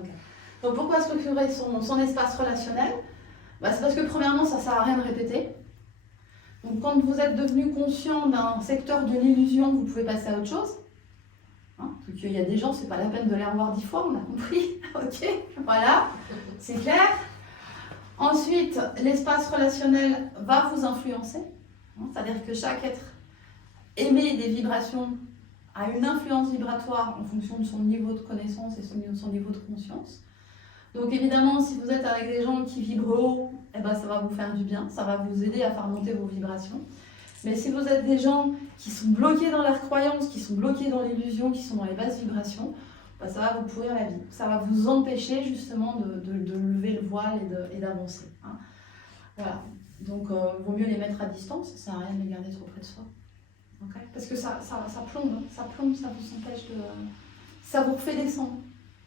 Okay. Donc pourquoi structurer son espace relationnel? C'est parce que premièrement, ça ne sert à rien de répéter. Donc quand vous êtes devenu conscient d'un secteur de l'illusion, vous pouvez passer à autre chose. Hein, parce qu'il y a des gens, c'est pas la peine de les revoir 10 fois, on a compris. Ok, voilà, c'est clair. Ensuite, l'espace relationnel va vous influencer. Hein, c'est-à-dire que chaque être émet des vibrations, a une influence vibratoire en fonction de son niveau de connaissance et de son niveau de conscience. Donc évidemment, si vous êtes avec des gens qui vibrent haut, eh ben, ça va vous faire du bien, ça va vous aider à faire monter vos vibrations. Mais si vous êtes des gens qui sont bloqués dans leurs croyances, qui sont bloqués dans l'illusion, qui sont dans les basses vibrations, ben, ça va vous pourrir la vie. Ça va vous empêcher justement de lever le voile et d'avancer. Hein. Voilà. Donc vaut mieux les mettre à distance, ça ne sert à rien de les garder trop près de soi. Okay. Parce que ça plombe, hein. Ça plombe, ça vous empêche de... Ça vous refait descendre,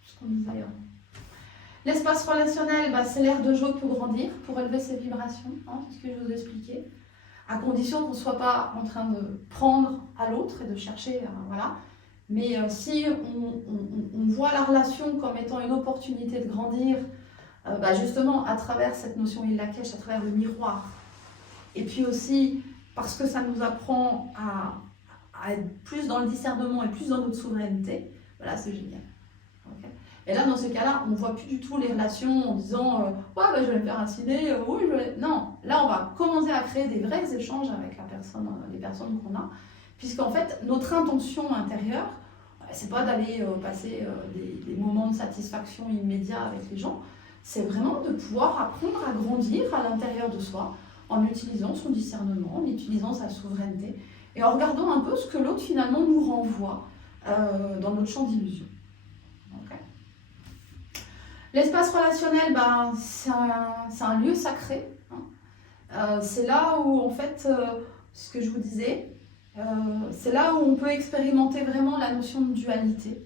ce qu'on disait ailleurs. L'espace relationnel, c'est l'aire de jeu pour grandir, pour élever ses vibrations, hein, c'est ce que je vous ai expliqué, à condition qu'on ne soit pas en train de prendre à l'autre et de chercher, voilà. Mais si on voit la relation comme étant une opportunité de grandir, justement à travers cette notion Illa-Kesh, à travers le miroir, et puis aussi parce que ça nous apprend à être plus dans le discernement et plus dans notre souveraineté, voilà, c'est génial. Okay. Et là, dans ce cas-là, on ne voit plus du tout les relations en disant ouais, je vais me faire inciter, oui, je vais... Non, là, on va commencer à créer des vrais échanges avec la personne, les personnes qu'on a, puisqu'en fait, notre intention intérieure, c'est pas d'aller passer des moments de satisfaction immédiats avec les gens, c'est vraiment de pouvoir apprendre à grandir à l'intérieur de soi en utilisant son discernement, en utilisant sa souveraineté et en regardant un peu ce que l'autre finalement nous renvoie dans notre champ d'illusion. Okay. L'espace relationnel, c'est un lieu sacré. Hein. C'est là où, en fait, ce que je vous disais, c'est là où on peut expérimenter vraiment la notion de dualité.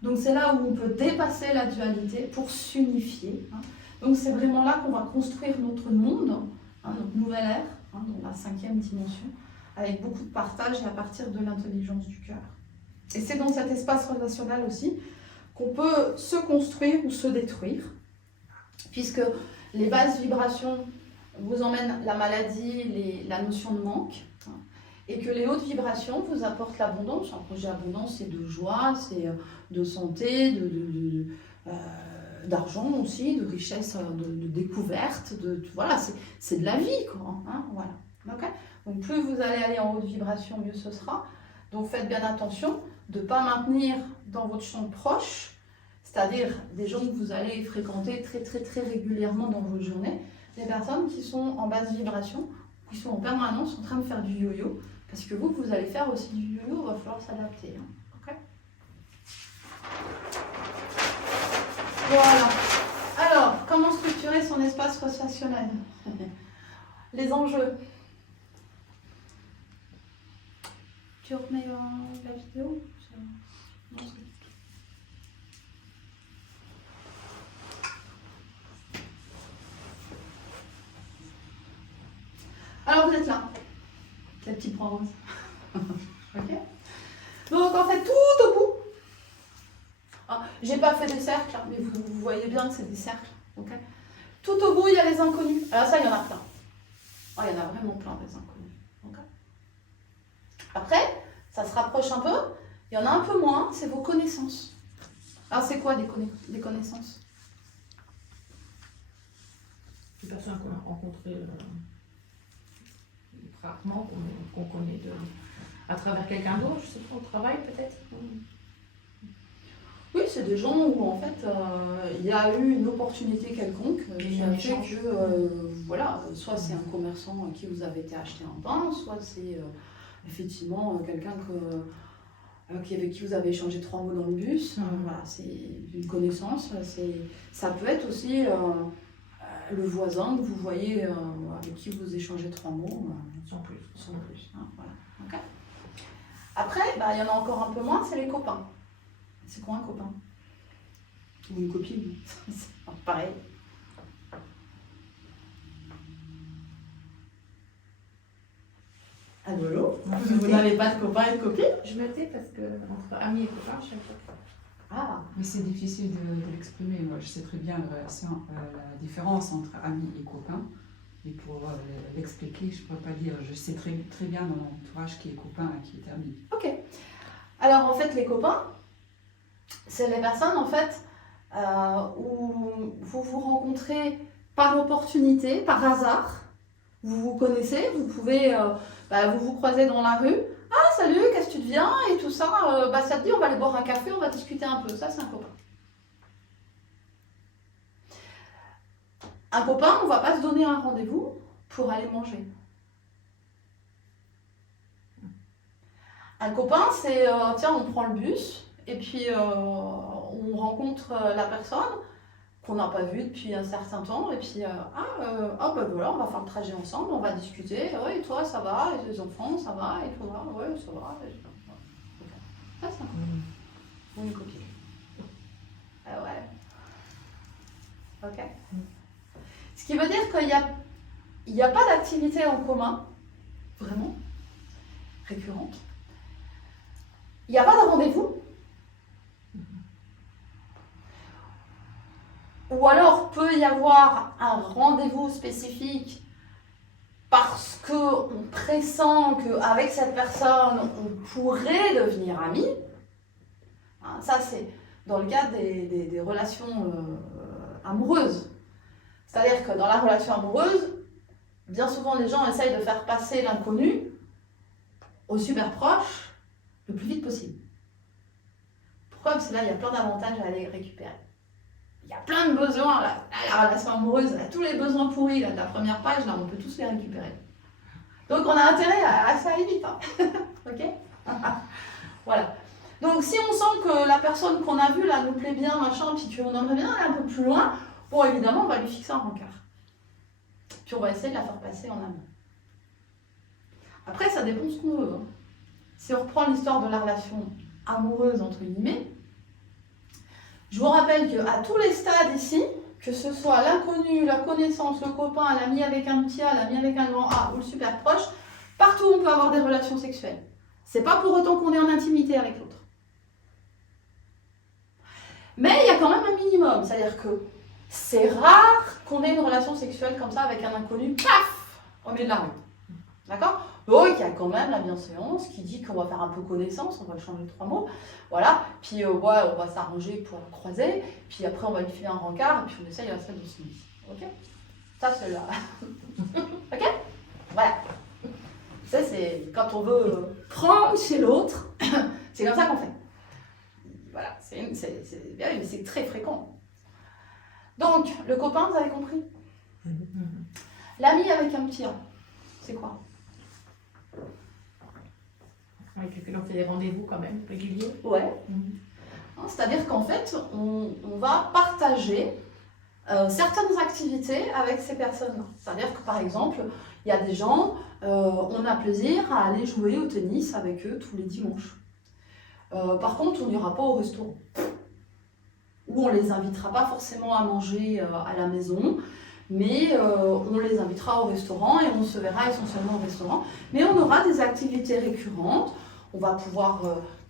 Donc c'est là où on peut dépasser la dualité pour s'unifier. Hein. Donc c'est vraiment là qu'on va construire notre monde, hein, notre nouvelle ère, hein, dans la 5e dimension, avec beaucoup de partage et à partir de l'intelligence du cœur. Et c'est dans cet espace relationnel aussi qu'on peut se construire ou se détruire, puisque les basses vibrations vous emmènent la maladie, la notion de manque, hein, et que les hautes vibrations vous apportent l'abondance. Un projet abondance, c'est de joie, c'est de santé, d'argent aussi, de richesse, de découverte, voilà, c'est de la vie, quoi. Hein, voilà. Okay. Donc plus vous allez aller en haute vibration, mieux ce sera. Donc faites bien attention de ne pas maintenir dans votre champ proche, c'est-à-dire des gens que vous allez fréquenter très très très régulièrement dans votre journée, des personnes qui sont en basse vibration, qui sont en permanence en train de faire du yo-yo, parce que vous allez faire aussi du yo-yo, il va falloir s'adapter. Hein. Okay. Voilà. Alors, comment structurer son espace relationnel? Les enjeux. Tu remets la vidéo? Non, alors vous êtes là, la petite bronze. Ok. Donc en fait, tout au bout. Ah, j'ai pas fait des cercles, mais vous voyez bien que c'est des cercles. Okay. Tout au bout, il y a les inconnus. Alors ça, il y en a plein. Oh, il y en a vraiment plein, des inconnus. Okay. Après, ça se rapproche un peu. Il y en a un peu moins, c'est vos connaissances. Alors c'est quoi des connaissances? Des personnes qu'on a rencontrées rarement, qu'on connaît à travers quelqu'un d'autre, je sais pas, au travail peut-être. Oui, c'est des gens où en fait il y a eu une opportunité quelconque qui a fait que voilà, soit c'est un commerçant à qui vous avez été acheté un pain, soit c'est effectivement quelqu'un avec qui vous avez échangé 3 mots dans le bus. Voilà, c'est une connaissance. Ça peut être aussi le voisin que vous voyez avec qui vous échangez 3 mots. Sans plus. Hein, voilà. Okay. Après, il y en a encore un peu moins, c'est les copains. C'est quoi un copain? Ou une copine? C'est pareil. Allô? Vous n'avez pas de copain et de copine? Je me tais parce que entre amis et copains, je sais pas. Ah, Mais c'est difficile de l'exprimer. Moi, je sais très bien la différence entre amis et copains. Et pour l'expliquer, je ne peux pas dire. Je sais très, très bien dans mon entourage qui est copain et qui est ami. ok. Alors en fait, les copains, c'est les personnes en fait où vous vous rencontrez par opportunité, par hasard. Vous vous connaissez, vous pouvez, vous vous croisez dans la rue. Ah salut, qu'est-ce que tu deviens et tout ça. Ça te dit, on va aller boire un café, on va discuter un peu. Ça, c'est un copain. Un copain, on ne va pas se donner un rendez-vous pour aller manger. Un copain, c'est tiens, on prend le bus et puis on rencontre la personne qu'on n'a pas vue depuis un certain temps et puis voilà, on va faire le trajet ensemble, on va discuter. Ouais, et toi, ça va? Et les enfants, ça va? Et toi, ouais, ça va. Ça, c'est un copain. Ou une copine. Ah ouais. Ok. Ce qui veut dire qu'il n'y a pas d'activité en commun, vraiment, récurrente. Il n'y a pas de rendez-vous. Ou alors peut y avoir un rendez-vous spécifique parce qu'on pressent qu'avec cette personne, on pourrait devenir amis. Ça, c'est dans le cadre des relations amoureuses. C'est-à-dire que dans la relation amoureuse, bien souvent les gens essayent de faire passer l'inconnu au super proche le plus vite possible. Pourquoi? Parce que là, il y a plein d'avantages à aller récupérer. Il y a plein de besoins, là. La relation amoureuse, là, tous les besoins pourris là, de la première page, là, on peut tous les récupérer. Donc on a intérêt à ça aille vite. Hein. Ok. Voilà. Donc si on sent que la personne qu'on a vue là nous plaît bien, machin, puis qu'on aimerait bien aller un peu plus loin, bon évidemment on va lui fixer un rencard. Puis on va essayer de la faire passer en amont. Après ça dépend de ce qu'on veut. Hein. Si on reprend l'histoire de la relation amoureuse entre guillemets, je vous rappelle qu'à tous les stades ici, que ce soit l'inconnu, la connaissance, le copain, l'ami avec un petit A, l'ami avec un grand A ou le super proche, partout on peut avoir des relations sexuelles. C'est pas pour autant qu'on est en intimité avec l'autre. Mais il y a quand même un minimum, c'est-à-dire que c'est rare qu'on ait une relation sexuelle comme ça avec un inconnu, paf, au milieu de la rue. D'accord? Donc il y a quand même la bienséance qui dit qu'on va faire un peu connaissance, on va changer 3 mots, voilà, puis on va s'arranger pour la croiser, puis après on va lui filer un rencard, et puis on essaye de rester doucement. Ok? Ça c'est là. Ok? Voilà. Ça c'est quand on veut prendre chez l'autre, c'est comme ça qu'on fait. Voilà, c'est très fréquent. Donc, le copain, vous avez compris? L'ami avec un petit A, c'est quoi? Avec lequel on fait des rendez-vous quand même, réguliers. Ouais. C'est-à-dire qu'en fait, on va partager certaines activités avec ces personnes-là. C'est-à-dire que par exemple, il y a des gens, on a plaisir à aller jouer au tennis avec eux tous les dimanches. Par contre, on n'ira pas au restaurant. Ou on ne les invitera pas forcément à manger à la maison, mais on les invitera au restaurant et on se verra essentiellement au restaurant. Mais on aura des activités récurrentes, on va pouvoir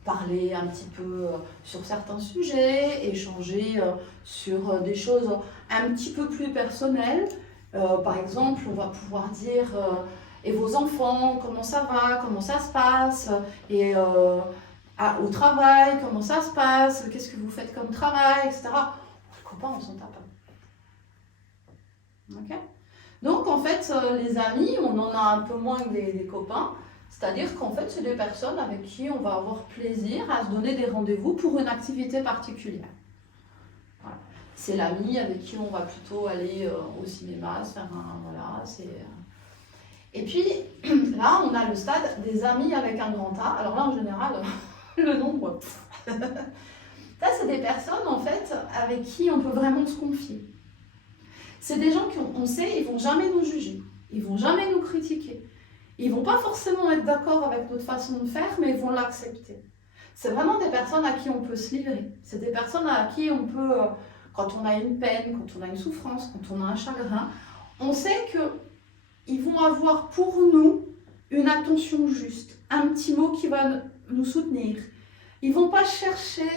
parler un petit peu sur certains sujets, échanger sur des choses un petit peu plus personnelles. Par exemple, on va pouvoir dire et vos enfants, comment ça va, comment ça se passe, et au travail, comment ça se passe, qu'est-ce que vous faites comme travail, etc. Les copains, on s'en tape. Okay. Donc en fait, les amis, on en a un peu moins que des copains, c'est-à-dire qu'en fait, c'est des personnes avec qui on va avoir plaisir à se donner des rendez-vous pour une activité particulière. Voilà. C'est l'ami avec qui on va plutôt aller au cinéma, se faire un... Voilà, c'est... Et puis, là, on a le stade des amis avec un grand A. Alors là, en général, le nombre... Ça, c'est des personnes, en fait, avec qui on peut vraiment se confier. C'est des gens qu'on sait, ils vont jamais nous juger, ils vont jamais nous critiquer. Ils vont pas forcément être d'accord avec notre façon de faire, mais ils vont l'accepter. C'est vraiment des personnes à qui on peut se livrer. C'est des personnes à qui on peut, quand on a une peine, quand on a une souffrance, quand on a un chagrin, on sait qu'ils vont avoir pour nous une attention juste, un petit mot qui va nous soutenir. Ils vont pas chercher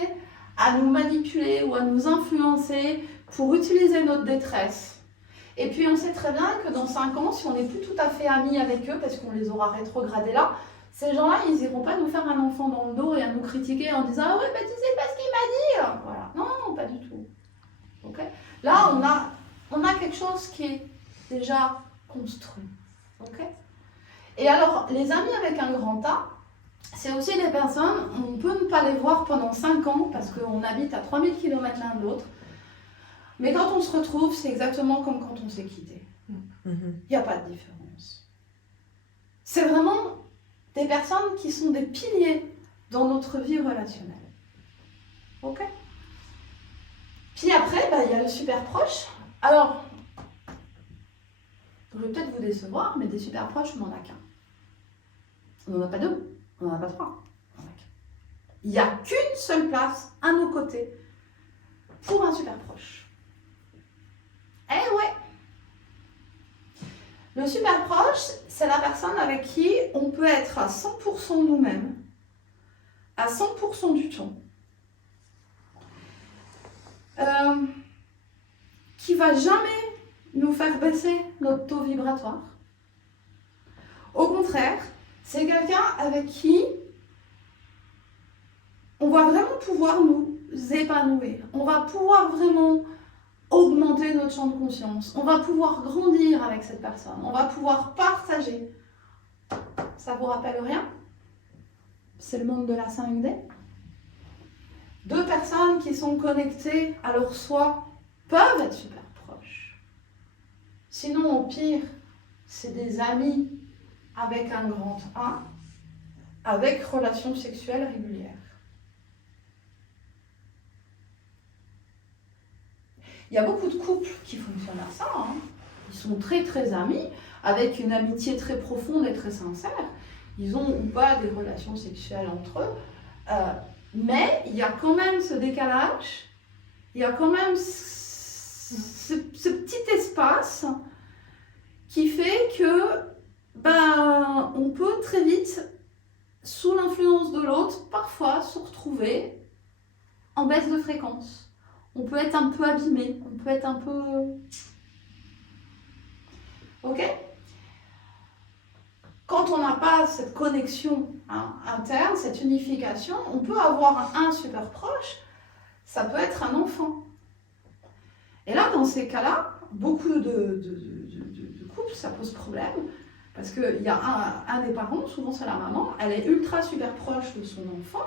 à nous manipuler ou à nous influencer pour utiliser notre détresse. Et puis on sait très bien que dans 5 ans, si on n'est plus tout à fait amis avec eux, parce qu'on les aura rétrogradés là, ces gens-là, ils n'iront pas nous faire un enfant dans le dos et à nous critiquer en disant « Ah ouais, bah tu sais pas ce qu'il m'a dit !» Voilà. Non, pas du tout. Okay. Là, on a quelque chose qui est déjà construit. Okay. Et alors, les amis avec un grand A, c'est aussi des personnes, on peut ne pas les voir pendant 5 ans parce qu'on habite à 3000 km l'un de l'autre. Mais quand on se retrouve, c'est exactement comme quand on s'est quitté. Il n'y a pas de différence. C'est vraiment des personnes qui sont des piliers dans notre vie relationnelle. Ok ? Puis après, il y a le super proche. Alors, je vais peut-être vous décevoir, mais des super proches, on n'en a qu'un. On n'en a pas 2, on n'en a pas 3. Il n'y a qu'une seule place à nos côtés pour un super proche. Eh ouais! Le super proche, c'est la personne avec qui on peut être à 100% nous-mêmes, à 100% du temps, qui va jamais nous faire baisser notre taux vibratoire. Au contraire, c'est quelqu'un avec qui on va vraiment pouvoir nous épanouir. On va pouvoir vraiment augmenter notre champ de conscience. On va pouvoir grandir avec cette personne. On va pouvoir partager. Ça vous rappelle rien? C'est le monde de la 5D. 2 personnes qui sont connectées à leur soi peuvent être super proches. Sinon, au pire, c'est des amis avec un grand A, avec relations sexuelles régulières. Il y a beaucoup de couples qui fonctionnent à ça. Hein. Ils sont très très amis, avec une amitié très profonde et très sincère. Ils ont ou pas des relations sexuelles entre eux. Mais il y a quand même ce décalage, il y a quand même ce petit espace qui fait que on peut très vite, sous l'influence de l'autre, parfois se retrouver en baisse de fréquence. On peut être un peu abîmé, on peut être un peu... Ok ? Quand on n'a pas cette connexion interne, cette unification, on peut avoir un super proche, ça peut être un enfant. Et là, dans ces cas-là, beaucoup de couples, ça pose problème, parce qu'il y a un des parents, souvent c'est la maman, elle est ultra super proche de son enfant,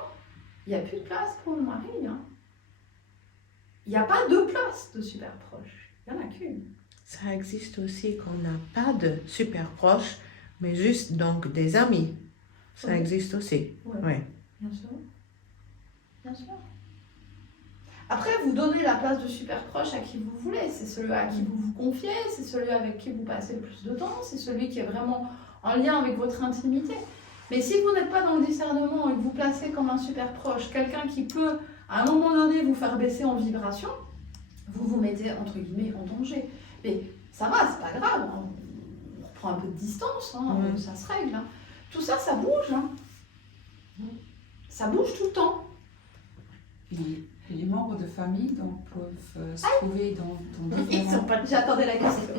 il n'y a plus de place pour le mari. Hein. Il n'y a pas 2 places de super proches, il n'y en a qu'une. Ça existe aussi qu'on n'a pas de super proches, mais juste donc des amis. Ça Oui. existe aussi. Ouais. Ouais. Bien sûr. Bien sûr. Après, vous donnez la place de super proche à qui vous voulez. C'est celui à qui vous vous confiez, c'est celui avec qui vous passez le plus de temps, c'est celui qui est vraiment en lien avec votre intimité. Mais si vous n'êtes pas dans le discernement et que vous placez comme un super proche quelqu'un qui peut, à un moment donné, vous faire baisser en vibration, vous vous mettez, entre guillemets, en danger. Mais ça va, c'est pas grave. On reprend un peu de distance, ça se règle. Hein. Tout ça, ça bouge. Hein. Ça bouge tout le temps. Et les membres de famille donc, peuvent se trouver dans différents... J'attendais la question.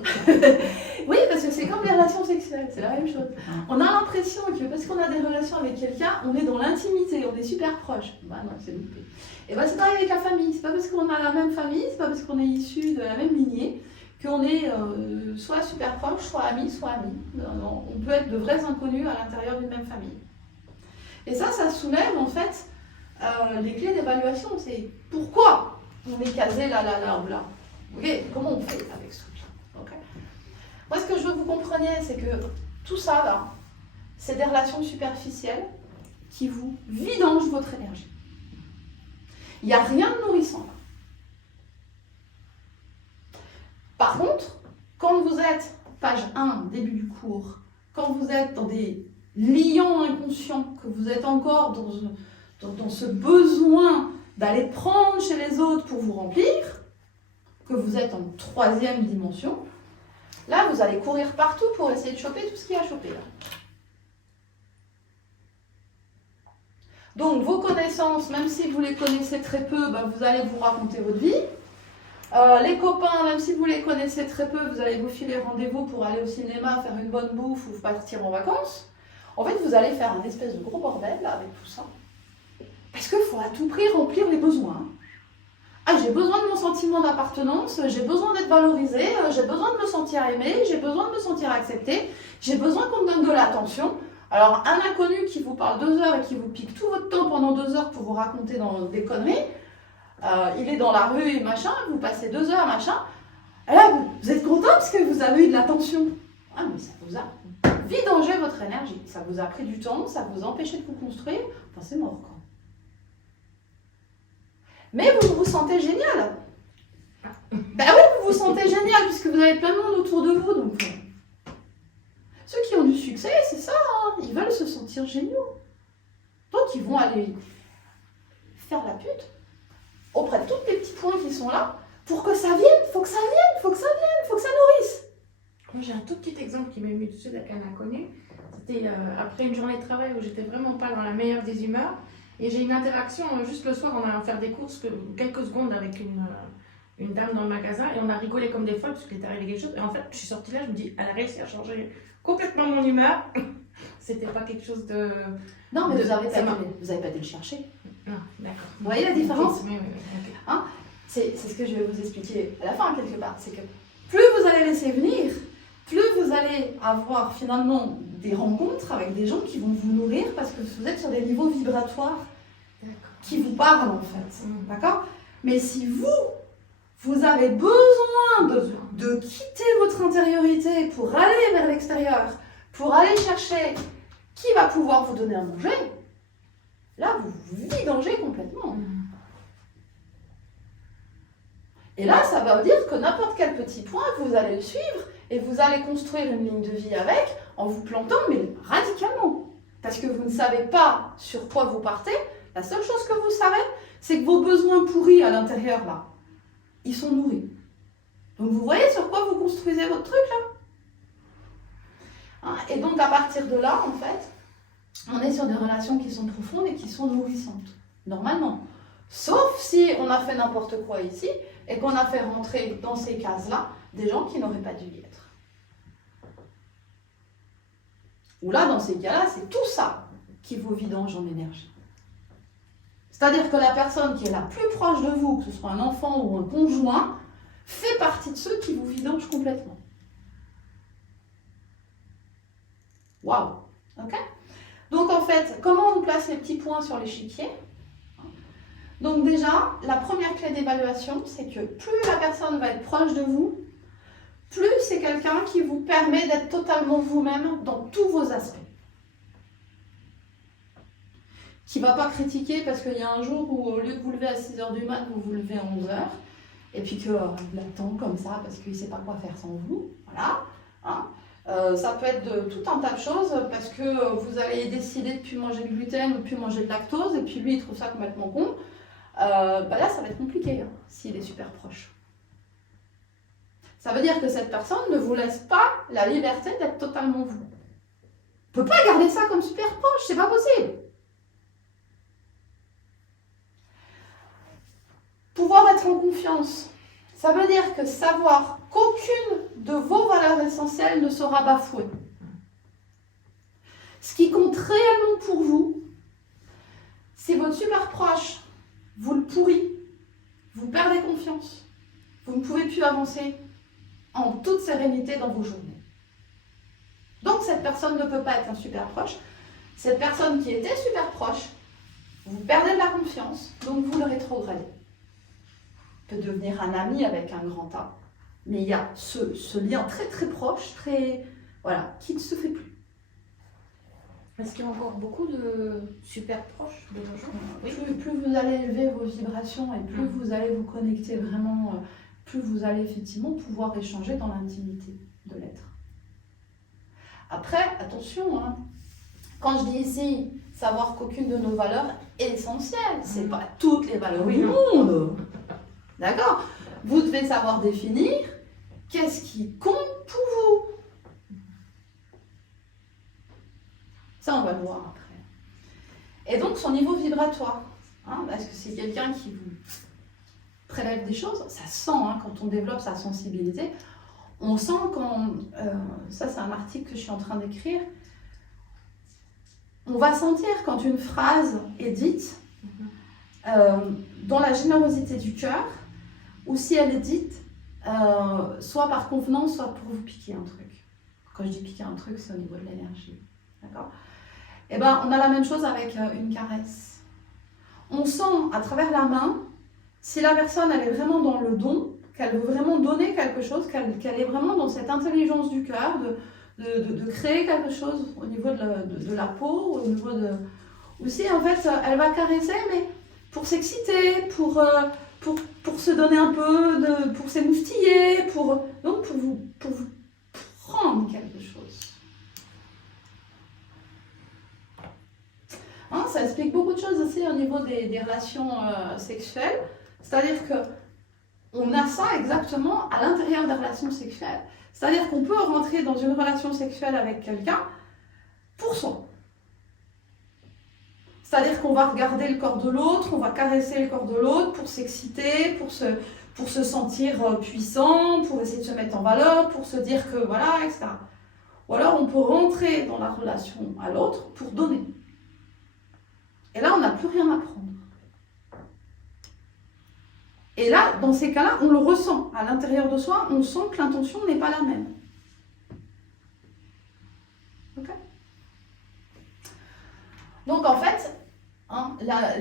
Oui, parce que c'est comme les relations sexuelles, c'est la même chose. On a l'impression que parce qu'on a des relations avec quelqu'un, on est dans l'intimité, on est super proche. Bah non, c'est loupé. Et c'est pareil avec la famille. C'est pas parce qu'on a la même famille, c'est pas parce qu'on est issu de la même lignée qu'on est soit super proche, soit amis, soit amis. Non, on peut être de vrais inconnus à l'intérieur d'une même famille. Et ça soulève en fait les clés d'évaluation. C'est pourquoi on est casé là ou là. Okay, comment on fait avec ce truc-là? Okay. Moi, ce que je veux que vous compreniez, c'est que tout ça là, c'est des relations superficielles qui vous vidangent votre énergie. Il n'y a rien de nourrissant là. Par contre, quand vous êtes, page 1, début du cours, quand vous êtes dans des liants inconscients, que vous êtes encore dans ce besoin d'aller prendre chez les autres pour vous remplir, que vous êtes en 3e dimension, là, vous allez courir partout pour essayer de choper tout ce qu'il y a à choper là. Donc vos connaissances, même si vous les connaissez très peu, bah, vous allez vous raconter votre vie. Les copains, même si vous les connaissez très peu, vous allez vous filer rendez-vous pour aller au cinéma, faire une bonne bouffe ou partir en vacances. En fait, vous allez faire un espèce de gros bordel là, avec tout ça. Parce qu'il faut à tout prix remplir les besoins. Ah, j'ai besoin de mon sentiment d'appartenance, j'ai besoin d'être valorisé, j'ai besoin de me sentir aimé, j'ai besoin de me sentir accepté, j'ai besoin qu'on me donne de l'attention. Alors, un inconnu qui vous parle 2 heures et qui vous pique tout votre temps pendant 2 heures pour vous raconter des conneries, il est dans la rue et machin, vous passez 2 heures, machin, et là, vous êtes content parce que vous avez eu de l'attention. Ah, mais ça vous a vidangé votre énergie, ça vous a pris du temps, ça vous a empêché de vous construire, enfin c'est mort quoi. Mais vous vous sentez génial. Ben oui, vous vous sentez génial puisque vous avez plein de monde autour de vous. Donc, ceux qui ont du succès, c'est ça, hein, ils veulent se sentir géniaux. Donc ils vont aller faire la pute auprès de tous les petits points qui sont là pour que ça vienne, faut que ça vienne, faut que ça vienne, faut que ça nourrisse. Moi, j'ai un tout petit exemple qui m'a mis tout de suite avec un inconnu. C'était après une journée de travail où j'étais vraiment pas dans la meilleure des humeurs. Et j'ai une interaction juste le soir, on a faire des courses, quelques secondes avec une dame dans le magasin. Et on a rigolé comme des folles parce qu'il était arrivé quelque chose. Et en fait, je suis sortie là, je me dis, elle a réussi à changer complètement mon humeur. C'était pas quelque chose de... Non, mais vous n'avez pas été le chercher. Non, d'accord. Vous voyez la différence? Oui, okay. Hein, c'est ce que je vais vous expliquer à la fin, quelque part. C'est que plus vous allez laisser venir, plus vous allez avoir finalement des rencontres avec des gens qui vont vous nourrir parce que vous êtes sur des niveaux vibratoires qui vous parlent en fait. D'accord? Mais si vous avez besoin de quitter votre intériorité pour aller vers l'extérieur, pour aller chercher qui va pouvoir vous donner à manger, là vous vous vidangez complètement. Et là, ça veut dire que n'importe quel petit point, vous allez le suivre et vous allez construire une ligne de vie avec en vous plantant, mais radicalement. Parce que vous ne savez pas sur quoi vous partez. La seule chose que vous savez, c'est que vos besoins pourris à l'intérieur, là, ils sont nourris. Donc vous voyez sur quoi vous construisez votre truc, là? Hein, et donc à partir de là, en fait, on est sur des relations qui sont profondes et qui sont nourrissantes, normalement. Sauf si on a fait n'importe quoi ici et qu'on a fait rentrer dans ces cases-là des gens qui n'auraient pas dû y être. Ou là, dans ces cas-là, c'est tout ça qui vous vidange en énergie. C'est-à-dire que la personne qui est la plus proche de vous, que ce soit un enfant ou un conjoint, fait partie de ceux qui vous vidangent complètement. Waouh! Ok? Donc en fait, comment on place les petits points sur l'échiquier? Donc déjà, la première clé d'évaluation, c'est que plus la personne va être proche de vous, plus c'est quelqu'un qui vous permet d'être totalement vous-même dans tous vos aspects. Qui ne va pas critiquer parce qu'il y a un jour où au lieu de vous lever à 6h du mat, vous vous levez à 11h, et puis qu'il attend comme ça parce qu'il ne sait pas quoi faire sans vous. Voilà. Hein. Ça peut être de tout un tas de choses parce que vous avez décidé de ne plus manger de gluten ou de ne plus manger de lactose, et puis lui il trouve ça complètement con. Là ça va être compliqué hein, s'il est super proche. Ça veut dire que cette personne ne vous laisse pas la liberté d'être totalement vous. On ne peut pas garder ça comme super proche, c'est pas possible. Pouvoir être en confiance, ça veut dire que savoir qu'aucune de vos valeurs essentielles ne sera bafouée. Ce qui compte réellement pour vous, c'est votre super proche. Vous le pourrit, vous perdez confiance, vous ne pouvez plus avancer en toute sérénité dans vos journées. Donc cette personne ne peut pas être un super proche. Cette personne qui était super proche, vous perdez de la confiance, donc vous le rétrogradez. Peut devenir un ami avec un grand A, mais il y a ce lien très très proche, qui ne se fait plus. Est-ce qu'il y a encore beaucoup de super proches de nos jours? Oui. Plus vous allez élever vos vibrations et plus vous allez vous connecter vraiment, plus vous allez effectivement pouvoir échanger dans l'intimité de l'être. Après, attention, hein, quand je dis ici savoir qu'aucune de nos valeurs est essentielle, c'est pas toutes les valeurs du monde. D'accord? Vous devez savoir définir qu'est-ce qui compte pour vous. Ça, on va le voir après. Et donc son niveau vibratoire. Parce que c'est quelqu'un qui vous prélève des choses, ça sent quand on développe sa sensibilité. On sent quand, ça c'est un article que je suis en train d'écrire, on va sentir quand une phrase est dite dans la générosité du cœur, ou si elle est dite soit par convenance, soit pour vous piquer un truc. Quand je dis piquer un truc, c'est au niveau de l'énergie. D'accord ? Et ben, on a la même chose avec une caresse. On sent à travers la main si la personne elle est vraiment dans le don, qu'elle veut vraiment donner quelque chose, qu'elle est vraiment dans cette intelligence du cœur de créer quelque chose au niveau de la peau, au niveau de... Ou si en fait elle va caresser, mais pour s'exciter, pour se donner un peu, pour s'émoustiller, donc pour vous prendre quelque chose. Ça explique beaucoup de choses aussi au niveau des relations sexuelles. C'est-à-dire que on a ça exactement à l'intérieur des relations sexuelles. C'est-à-dire qu'on peut rentrer dans une relation sexuelle avec quelqu'un pour soi. C'est-à-dire qu'on va regarder le corps de l'autre, on va caresser le corps de l'autre pour s'exciter, pour se sentir puissant, pour essayer de se mettre en valeur, pour se dire que voilà, etc. Ou alors on peut rentrer dans la relation à l'autre pour donner. Et là, on n'a plus rien à prendre. Et là, dans ces cas-là, on le ressent. À l'intérieur de soi, on sent que l'intention n'est pas la même. Ok ? Donc en fait,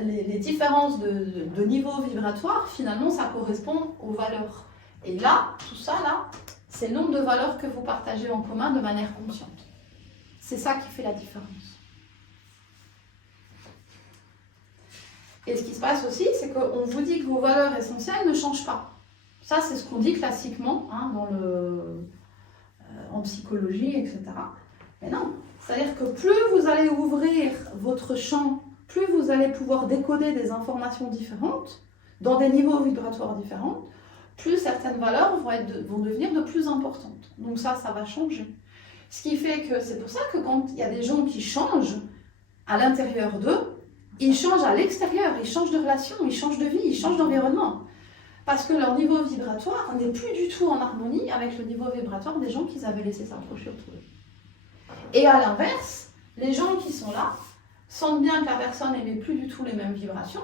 les différences de niveau vibratoire, finalement, ça correspond aux valeurs. Et là, tout ça, là, c'est le nombre de valeurs que vous partagez en commun de manière consciente. C'est ça qui fait la différence. Et ce qui se passe aussi, c'est qu'on vous dit que vos valeurs essentielles ne changent pas. Ça, c'est ce qu'on dit classiquement en psychologie, etc. Mais non, c'est-à-dire que plus vous allez ouvrir votre champ, plus vous allez pouvoir décoder des informations différentes, dans des niveaux vibratoires différents, plus certaines valeurs vont devenir de plus importantes. Donc ça va changer. Ce qui fait que c'est pour ça que quand il y a des gens qui changent à l'intérieur d'eux, ils changent à l'extérieur, ils changent de relation, ils changent de vie, ils changent d'environnement. Parce que leur niveau vibratoire n'est plus du tout en harmonie avec le niveau vibratoire des gens qu'ils avaient laissé s'approcher autour d'eux. Et à l'inverse, les gens qui sont là sentent bien que la personne n'émet plus du tout les mêmes vibrations,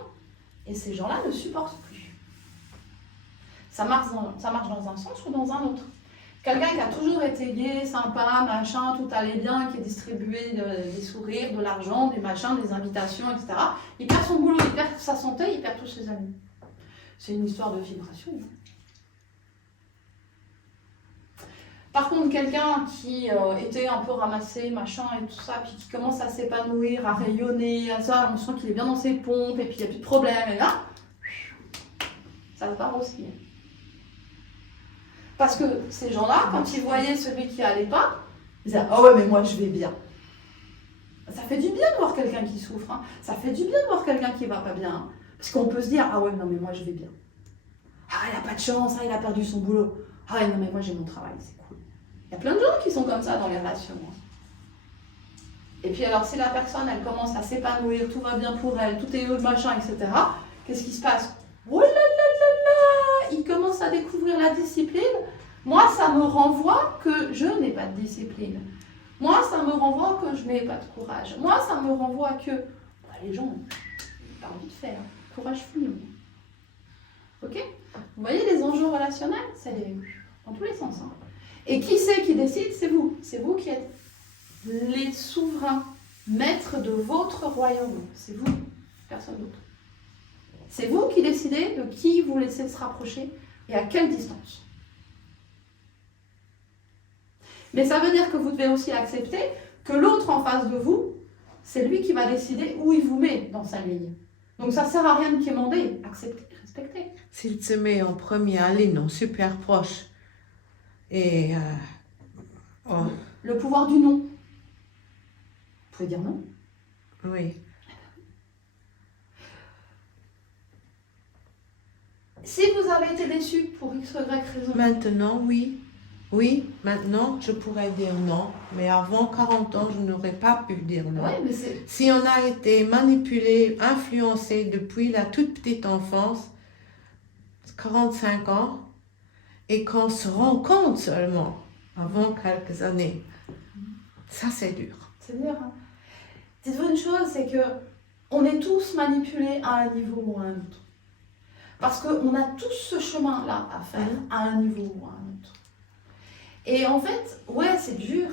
et ces gens-là ne supportent plus. Ça marche dans un sens ou dans un autre. Quelqu'un qui a toujours été gai, sympa, machin, tout allait bien, qui distribuait des sourires, de l'argent, des machins, des invitations, etc. Il perd son boulot, il perd sa santé, il perd tous ses amis. C'est une histoire de vibration. Par contre, quelqu'un qui était un peu ramassé, machin et tout ça, puis qui commence à s'épanouir, à rayonner, à ça, on sent qu'il est bien dans ses pompes, et puis il n'y a plus de problème, et là, ça se barre aussi. Parce que ces gens-là, quand ils voyaient celui qui n'allait pas, ils disaient « Ah ouais, mais moi je vais bien ». Ça fait du bien de voir quelqu'un qui souffre, hein. Ça fait du bien de voir quelqu'un qui ne va pas bien. Hein. Parce qu'on peut se dire « Ah ouais, non mais moi je vais bien ». Ah, il n'a pas de chance, il a perdu son boulot. Ah ouais, non mais moi j'ai mon travail, c'est cool. Il y a plein de gens qui sont comme ça dans les relations. Hein. Et puis alors si la personne, elle commence à s'épanouir, tout va bien pour elle, tout est heureux, machin, etc. Qu'est-ce qui se passe? Oh là là là là! Il commence à découvrir la discipline. Moi, ça me renvoie que je n'ai pas de discipline. Moi, ça me renvoie que je n'ai pas de courage. Moi, ça me renvoie que les gens n'ont pas envie de faire. Courage fouillon. Ok? Vous voyez les enjeux relationnels? C'est dans tous les sens. Hein. Et qui c'est qui décide? C'est vous. C'est vous qui êtes les souverains, maîtres de votre royaume. C'est vous, personne d'autre. C'est vous qui décidez de qui vous laissez se rapprocher et à quelle distance. Mais ça veut dire que vous devez aussi accepter que l'autre en face de vous, c'est lui qui va décider où il vous met dans sa ligne. Donc ça ne sert à rien de quémander, acceptez, respectez. S'il se met en première ligne, non, super proche, et... Le pouvoir du non. Vous pouvez dire non? Oui. Si vous avez été déçu pour X ou Y raison, Maintenant, oui. Oui, maintenant, je pourrais dire non, mais avant 40 ans, je n'aurais pas pu dire non. Ouais, mais c'est... Si on a été manipulé, influencé depuis la toute petite enfance, 45 ans, et qu'on se rend compte seulement avant quelques années, ça c'est dur. C'est dur, hein. Dites-vous une chose, c'est que on est tous manipulés à un niveau ou à un autre. Parce qu'on a tous ce chemin-là à faire, à un niveau ou à un autre. Et en fait, ouais, c'est dur,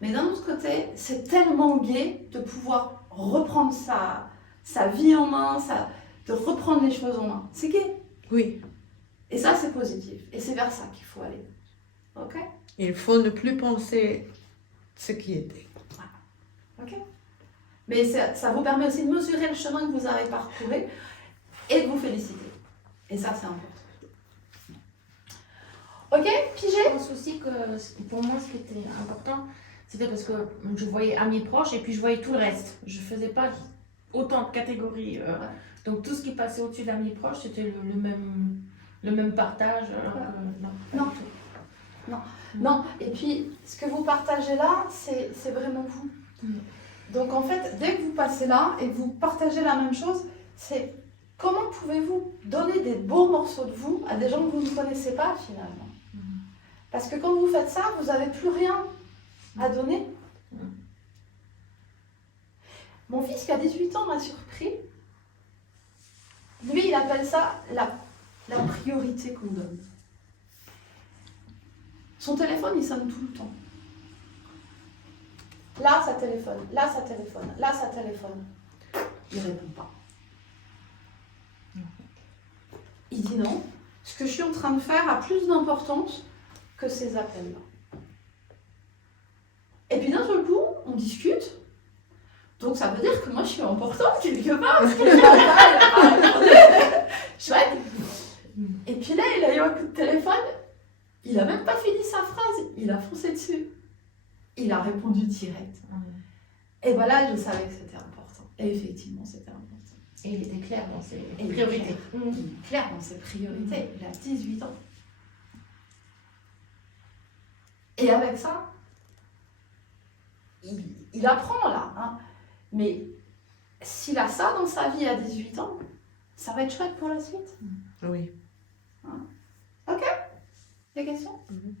mais d'un autre côté, c'est tellement gai de pouvoir reprendre sa vie en main, de reprendre les choses en main. C'est gai. Oui, Et ça, c'est positif. Et c'est vers ça qu'il faut aller. Ok? il faut ne plus penser ce qui était. Ok? Mais ça vous permet aussi de mesurer le chemin que vous avez parcouru et de vous féliciter. Et ça, c'est important. Ok, pigé? Je pense aussi que pour moi, ce qui était important, c'était parce que je voyais amis proches et puis je voyais tout le reste. Je faisais pas autant de catégories. Donc tout ce qui passait au-dessus d'amis proches, c'était le même partage. Alors que, non, pas du tout. Non, et puis ce que vous partagez là, c'est vraiment vous. Donc en fait, dès que vous passez là et que vous partagez la même chose, c'est comment pouvez-vous donner des beaux morceaux de vous à des gens que vous ne connaissez pas finalement. Parce que quand vous faites ça, vous n'avez plus rien à donner. Mon fils qui a 18 ans m'a surpris. Lui, il appelle ça la priorité qu'on donne. Son téléphone, il sonne tout le temps. Là, ça téléphone, là, ça téléphone, là, ça téléphone. Il ne répond pas. Il dit non, ce que je suis en train de faire a plus d'importance que ces appels-là. Et puis d'un seul coup, on discute. Donc ça veut dire que moi, je suis importante quelque part, parce qu'il n'a pas répondu. Chouette. Et puis là, il a eu un coup de téléphone. Il n'a même pas fini sa phrase. Il a foncé dessus. Il a répondu direct. Et voilà, je savais que c'était important. Et effectivement, c'était important. Et il était clair dans ses Et priorités. Il est clair dans ses priorités. Il a 18 ans. Et avec ça, il apprend là. Hein. Mais s'il a ça dans sa vie à 18 ans, ça va être chouette pour la suite. Oui. Ok? Des questions? Mhm.